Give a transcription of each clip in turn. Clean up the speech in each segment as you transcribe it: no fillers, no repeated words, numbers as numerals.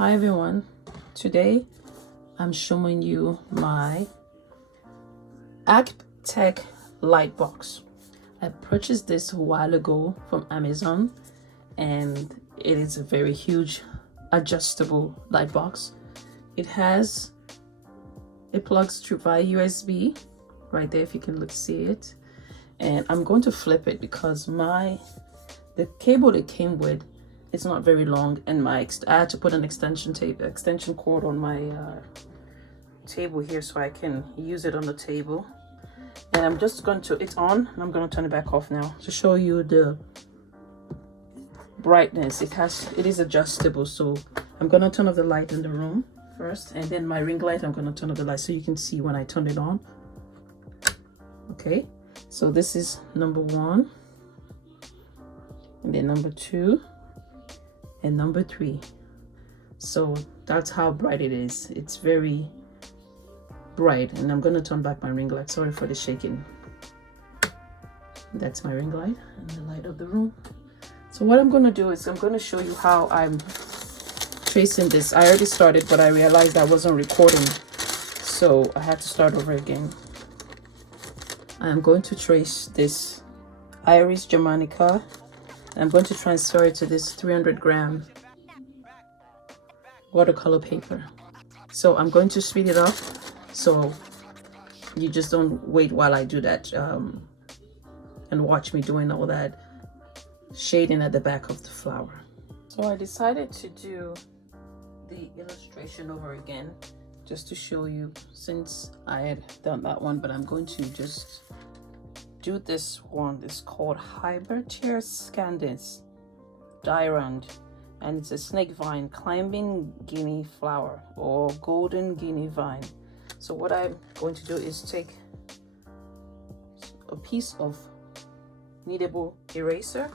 Hi everyone, today I'm showing you my Tech light box. I purchased this a while ago from Amazon and it is a very huge adjustable light box. It plugs through via USB right there, if you can see it, and I'm going to flip it because the cable it came with, it's not very long, and I had to put an extension cord on my table here so I can use it on the table. And I'm just going to, it's on, and I'm going to turn it back off now to show you the brightness. It is adjustable, so I'm going to turn off the light in the room first, and then my ring light, I'm going to turn off the light so you can see when I turn it on. Okay, so this is number 1, and then number 2, and number 3. So that's how bright it is. It's very bright, and I'm going to turn back my ring light. Sorry for the shaking. That's my ring light and the light of the room. So what I'm going to do is I'm going to show you how I'm tracing this. I already started, but I realized I wasn't recording, so I had to start over again. I'm going to trace this Iris Germanica. I'm going to transfer it to this 300-gram watercolor paper. So I'm going to speed it up so you just don't wait while I do that and watch me doing all that shading at the back of the flower. So I decided to do the illustration over again just to show you, since I had done that one, but I'm going to just do this one. It's called Hybertia Scandens Dyrand, and it's a snake vine climbing guinea flower or golden guinea vine. So what I'm going to do is take a piece of kneadable eraser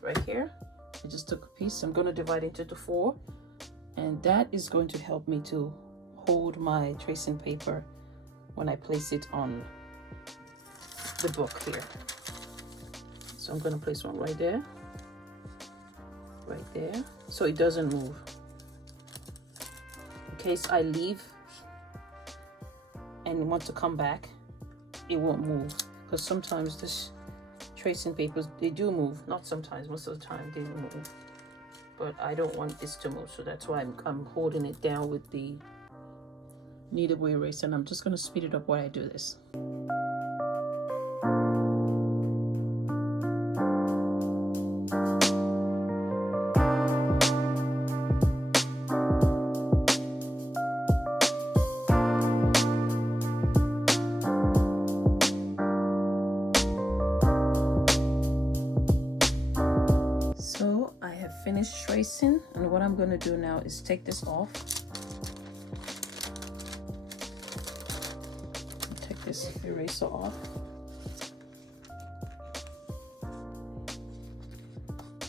right here. I just took a piece. I'm going to divide it into 4, and that is going to help me to hold my tracing paper when I place it on the book here. So I'm going to place one right there, so it doesn't move. In case I leave and want to come back, it won't move, because sometimes this tracing papers, they do move. Not sometimes, most of the time they move, but I don't want this to move, so that's why I'm holding it down with the kneadable eraser. And I'm just going to speed it up while I do this. So I have finished tracing, and what I'm going to do now is take this off. Take this eraser off.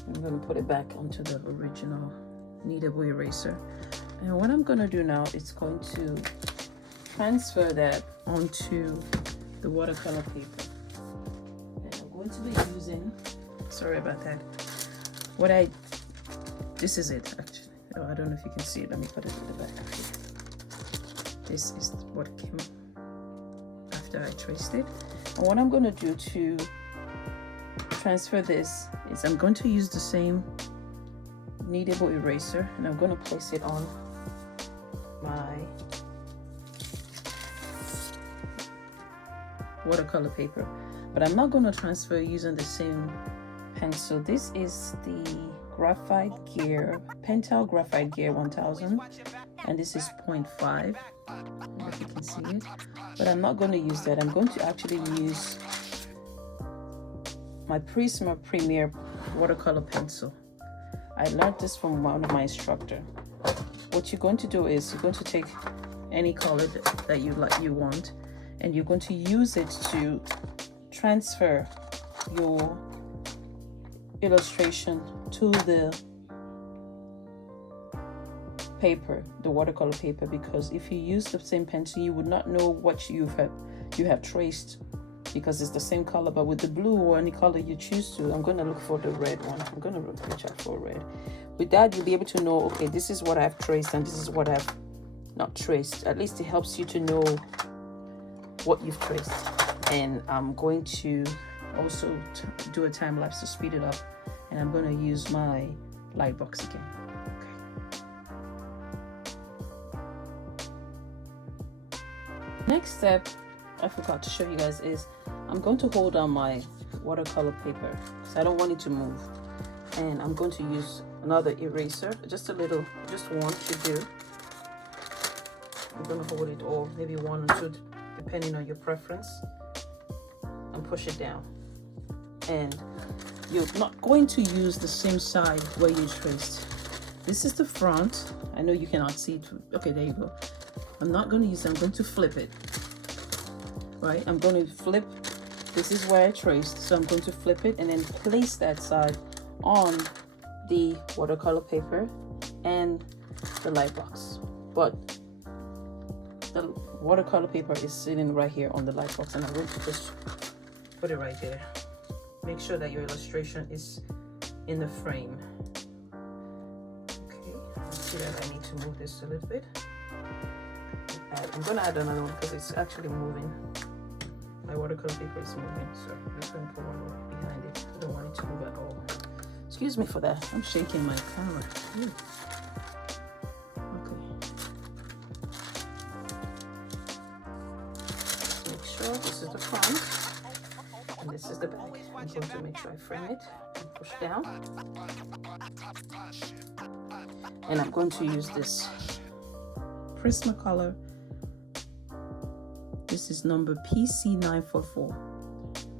I'm going to put it back onto the original kneadable eraser. And what I'm going to do now is going to transfer that onto the watercolor paper. And I'm going to be using, sorry about that. This is it actually. Oh, I don't know if you can see it. Let me put it in the back. This is what came after I traced it. And what I'm going to do to transfer this is I'm going to use the same kneadable eraser, and I'm going to place it on my watercolor paper, but I'm not going to transfer using the same pencil. This is the Graphite Gear Pentel Graphite Gear 1000, and this is 0.5, if you can see it. But I'm not going to use that. I'm going to actually use my Prisma Premier watercolor pencil. I learned this from one of my instructors. What you're going to do is you're going to take any color that you want, and you're going to use it to transfer your illustration to the paper, the watercolor paper, because if you use the same pencil, you would not know what you have traced because it's the same color, but with the blue or any color you choose to, I'm going to look for the red one. I'm going to reach out for red. With that, you'll be able to know, okay, this is what I've traced and this is what I've not traced. At least it helps you to know what you've traced. And I'm going to also do a time lapse to speed it up, and I'm going to use my light box again. Okay. Next step I forgot to show you guys is I'm going to hold on my watercolor paper because I don't want it to move, and I'm going to use another eraser, just a little, just one should do. I'm going to hold it, or maybe one or two depending on your preference, and push it down. And you're not going to use the same side where you traced. This is the front. I know you cannot see it. Okay, there you go. I'm not going to use it. I'm going to flip it. Right? I'm going to flip. This is where I traced. So I'm going to flip it and then place that side on the watercolor paper and the light box. But the watercolor paper is sitting right here on the light box, and I'm going to just put it right there. Make sure that your illustration is in the frame. Okay, I see that I need to move this a little bit. I'm going to add another one because it's actually moving. My watercolor paper is moving, so I'm just going to put one behind it. I don't want it to move at all. Excuse me for that. I'm shaking my camera. Okay. Make sure this is the front and this is the back. I'm going to make sure I frame it and push down. And I'm going to use this Prismacolor. This is number PC944.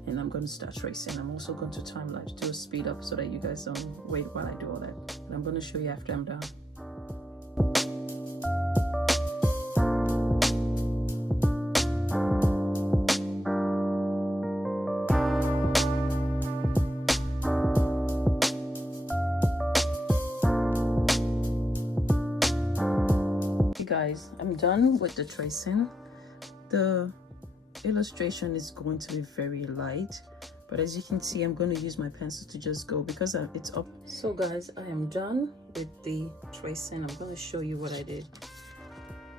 And I'm going to start tracing. I'm also going to time lapse to speed up so that you guys don't wait while I do all that. And I'm going to show you after I'm done. Okay guys, I'm done with the tracing. The illustration is going to be very light, but as you can see, I'm going to use my pencil to just go because it's up. So guys, I am done with the tracing. I'm going to show you what I did.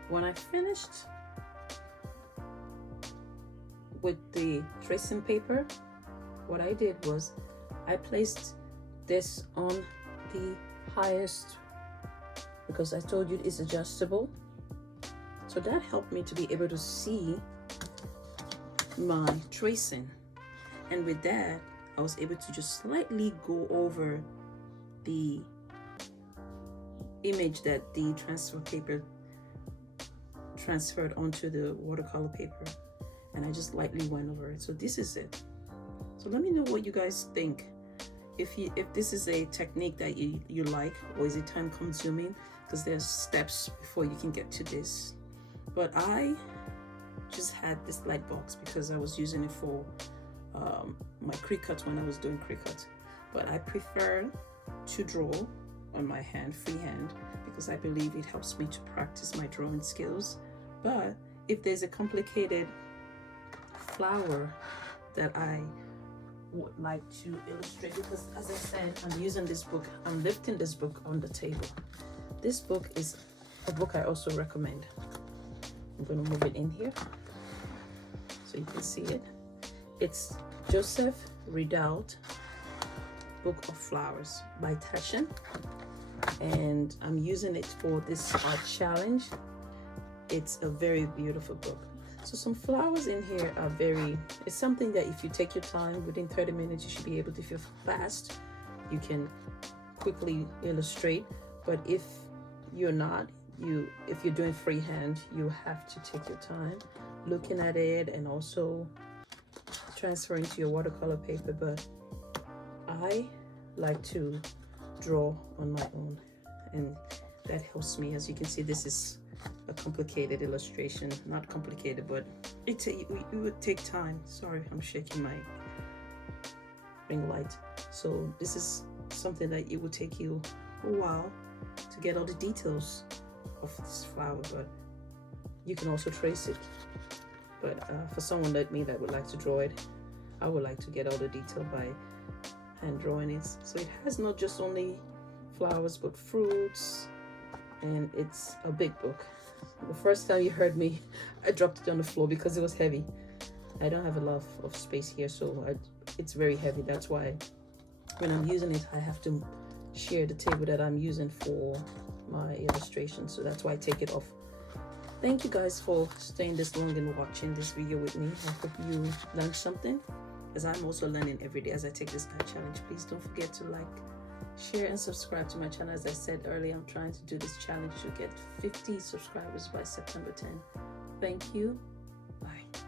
When I finished with the tracing paper, what I did was I placed this on the highest, because I told you it's adjustable. So that helped me to be able to see my tracing, and with that I was able to just slightly go over the image that the transfer paper transferred onto the watercolor paper, and I just lightly went over it. So this is it. So let me know what you guys think, if this is a technique that you like, or is it time consuming, because there's steps before you can get to this. But I just had this light box because I was using it for my Cricut when I was doing Cricut. But I prefer to draw on my hand, freehand, because I believe it helps me to practice my drawing skills. But if there's a complicated flower that I would like to illustrate, because as I said, I'm using this book, I'm lifting this book on the table. This book is a book I also recommend. I'm going to move it in here so you can see it. It's Joseph Ridault Book of Flowers by Taschen, and I'm using it for this art challenge. It's a very beautiful book. So some flowers in here are it's something that if you take your time, within 30 minutes you should be able to, if you're fast, you can quickly illustrate. But if you're not, if you're doing freehand, you have to take your time looking at it and also transferring to your watercolor paper. But I like to draw on my own, and that helps me. As you can see, this is a complicated illustration. Not complicated, but it would take time. Sorry, I'm shaking my ring light. So this is something that it would take you a while to get all the details of this flower, but you can also trace it But for someone like me that would like to draw it, I would like to get all the detail by hand drawing it. So it has not just only flowers but fruits, and it's a big book. The first time you heard me, I dropped it on the floor because it was heavy. I don't have a lot of space here, so it's very heavy. That's why when I'm using it, I have to share the table that I'm using for my illustration. So that's why I take it off. Thank you guys for staying this long and watching this video with me. I hope you learned something, as I'm also learning every day as I take this guide challenge. Please don't forget to like, share, and subscribe to my channel. As I said earlier, I'm trying to do this challenge to get 50 subscribers by September 10. Thank you. Bye.